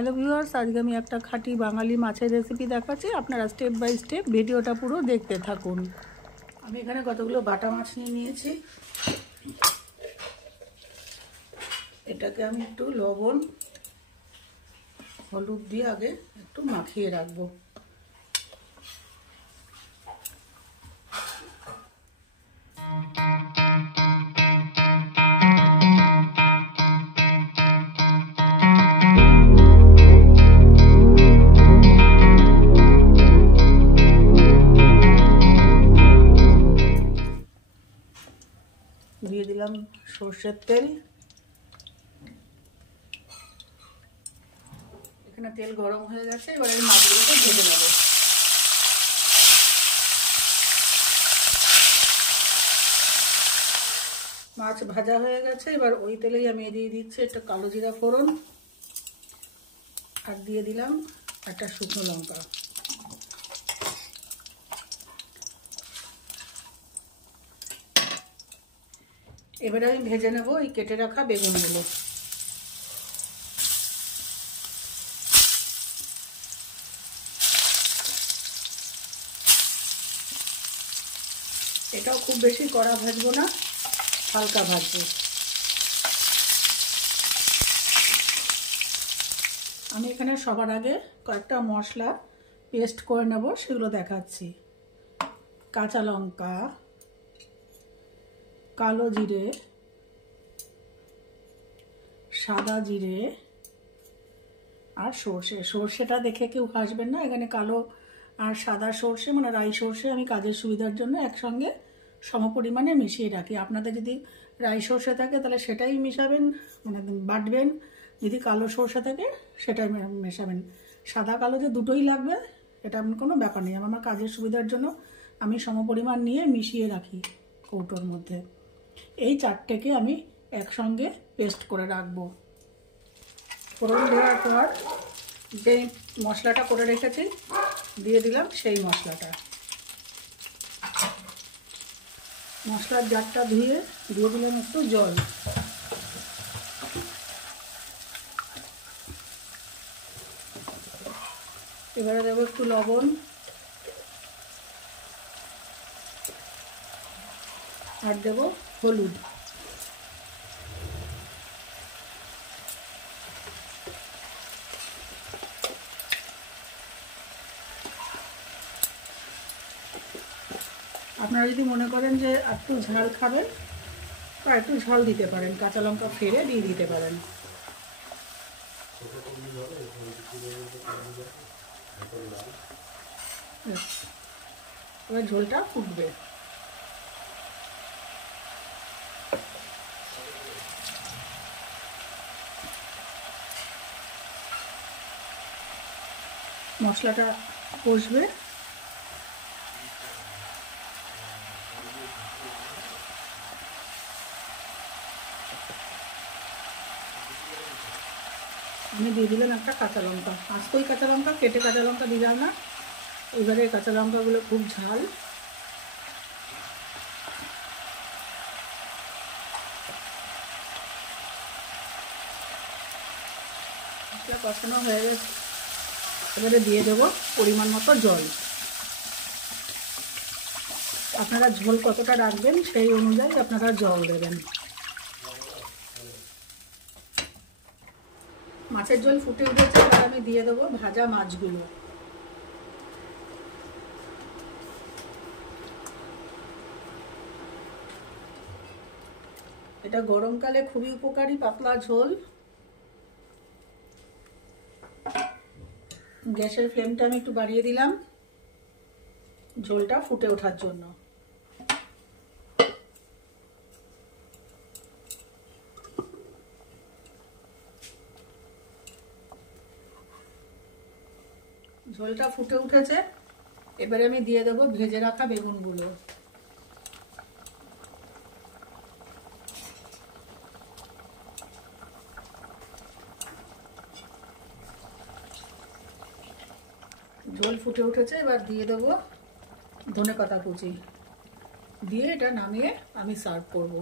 Hello viewers, আজকে আমি একটা খাঁটি বাঙালি মাছের রেসিপি দেখাচ্ছি। আপনারা স্টেপ বাই স্টেপ ভিডিওটা পুরো দেখতে থাকুন। আমি এখানে কতগুলো বাটা মাছ নিয়ে নিয়েছি। এটাকে আমি একটু লবণ হলুদ দিয়ে আগে একটু মাখিয়ে রাখবো। দিয়ে দিলাম সর্ষের তেল। এখানে তেল গরম হয়ে গেছে, এবার এই মাছগুলোকে ভেজে নেব। মাছ ভাজা হয়ে গেছে, এবার ওই তেলেই আমি দিয়ে দিচ্ছি একটা কালো জিরা ফোড়ন, আর দিয়ে দিলাম একটা শুকনো লঙ্কা। এবারে আমি ভেজে নেব এই কেটে রাখা বেগুনগুলো। এটাও খুব বেশি কড়া ভাজবো না, হালকা ভাজবো। আমি এখানে সবার আগে কয়েকটা মশলা পেস্ট করে নেব, সেগুলো দেখাচ্ছি। কাঁচা লঙ্কা, কালো জিরে, সাদা জিরে আর সর্ষে। সর্ষেটা দেখে কেউ হাসবেন না, এখানে কালো আর সাদা সর্ষে মানে রাই সর্ষে আমি কাজের সুবিধার জন্য একসঙ্গে সমপরিমাণে মিশিয়ে রাখি। আপনাদের যদি রাই সর্ষে থাকে তাহলে সেটাই মিশাবেন, মানে বাটবেন। যদি কালো সর্ষে থাকে সেটাই মেশাবেন। সাদা কালো যে দুটোই লাগবে এটা কোনো ব্যাপার নেই। আমার কাজের সুবিধার জন্য আমি সমপরিমাণ নিয়ে মিশিয়ে রাখি কৌটোর মধ্যে। এই চারটেকে আমি একসঙ্গে পেস্ট করে রাখবো। ফোড়ন দেওয়ার পর যে মশলাটা করে রেখেছি দিয়ে দিলাম সেই মশলাটা। মশলার জারটা ধুয়ে দিয়ে দিলাম একটু জল। এবারে দেবো একটু লবণ আর দেবো হলুদ। আপনারা যদি মনে করেন যে একটু ঝাল খাবেন বা একটু ঝাল দিতে পারেন, কাঁচা লঙ্কা ফেলে দিয়ে দিতে পারেন। এবার ঝোলটা ফুটবে। মশলাটা কষবে। আমি দিয়ে দিলাম একটা কাঁচা লঙ্কা, আজকেই কাঁচা লঙ্কা, কেটে কাঁচা লঙ্কা দিলাম না। এবারে কাঁচা লঙ্কাগুলো খুব ঝাল। মশলা কষানো হয়ে গেছে, এবারে দিয়ে দেবো পরিমাণ মতো জল। আপনারা ঝোল কতটা রাখবেন সেই অনুযায়ী আপনারা জল দেবেন। মাছের ঝোল ফুটে উঠেছে, এবার আমি দিয়ে দেবো ভাজা মাছগুলো। এটা গরমকালে খুবই উপকারী পাতলা ঝোল। গ্যাসের ফ্লেমটা আমি একটু বাড়িয়ে দিলাম ঝোলটা ফুটে ওঠার জন্য। ঝোলটা ফুটে উঠেছে, এবারে আমি দিয়ে দেবো ভেজে রাখা বেগুনগুলো। ঝোল ফুটে উঠেছে, এবার দিয়ে দেবো ধনেপাতা কুচি। দিয়ে এটা নামিয়ে আমি সার্ভ করব।